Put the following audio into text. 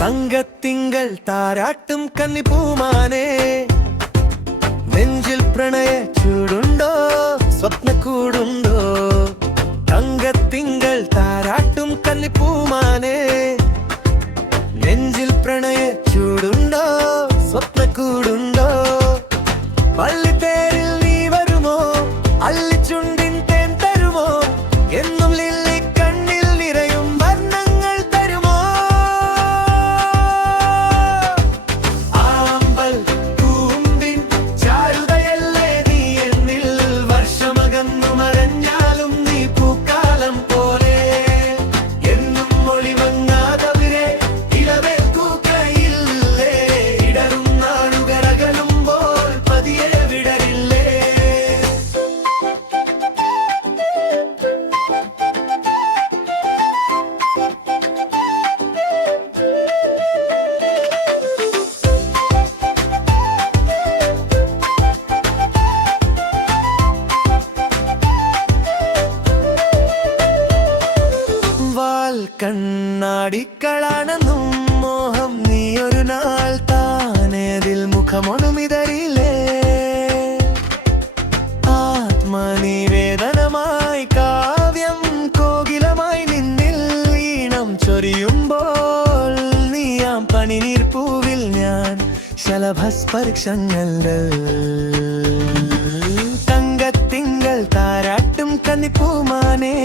തങ്കത്തിങ്കൾ താരാട്ടും കന്നിപ്പൂമാനേ, നെഞ്ചിൽ പ്രണയ ചൂടുണ്ടോ, സ്വപ്നക്കൂടുണ്ടോ? തങ്കത്തിങ്കൾ താരാട്ടും കന്നിപ്പൂമാനേ, നെഞ്ചിൽ പ്രണയ ചൂടുണ്ടോ, സ്വപ്നക്കൂടുണ്ടോ? പള്ളിത്തേരിൽ നീ വരുമോ, അല്ലിച്ചുണ്ടിൻ തേൻ തരുമോ, എന്നും ലില്ലി കണ്ണിൽ നിറയും വർണ്ണങ്ങൾ തരുമോ? ആമ്പൽ കൂമ്പിൻ ചാരുതയല്ലേ നീ എന്നിൽ, വർഷമകന്നു മറഞ്ഞാലും നീ പൂക്കാലം പോലെ, എന്നും ഒളിവങ്ങാതവരെ ഇളവേൽക്കുകയില്ലേ, ഇടറും നാളുകളകലുമ്പോൾ പതിയെ വിടരില്ലേ? വാൽ കണ്ണാടിക്കളാണെന്നും മോഹം, നീ ഒരു നാൾ താനേതിൽ മുഖമൊണുമിതറിയില്ലേ? ആത്മനിവേദനമായി കാവ്യം കോകിലമായി നിന്നിൽ ഈണം ചൊരിയുമ്പോൾ, നീയാം പനിനീർപ്പൂവിൽ ഞാൻ ശലഭസ്പർശങ്ങൾ. തങ്കത്തിങ്കൾ താരാട്ടും കന്നിപ്പൂമാനേ,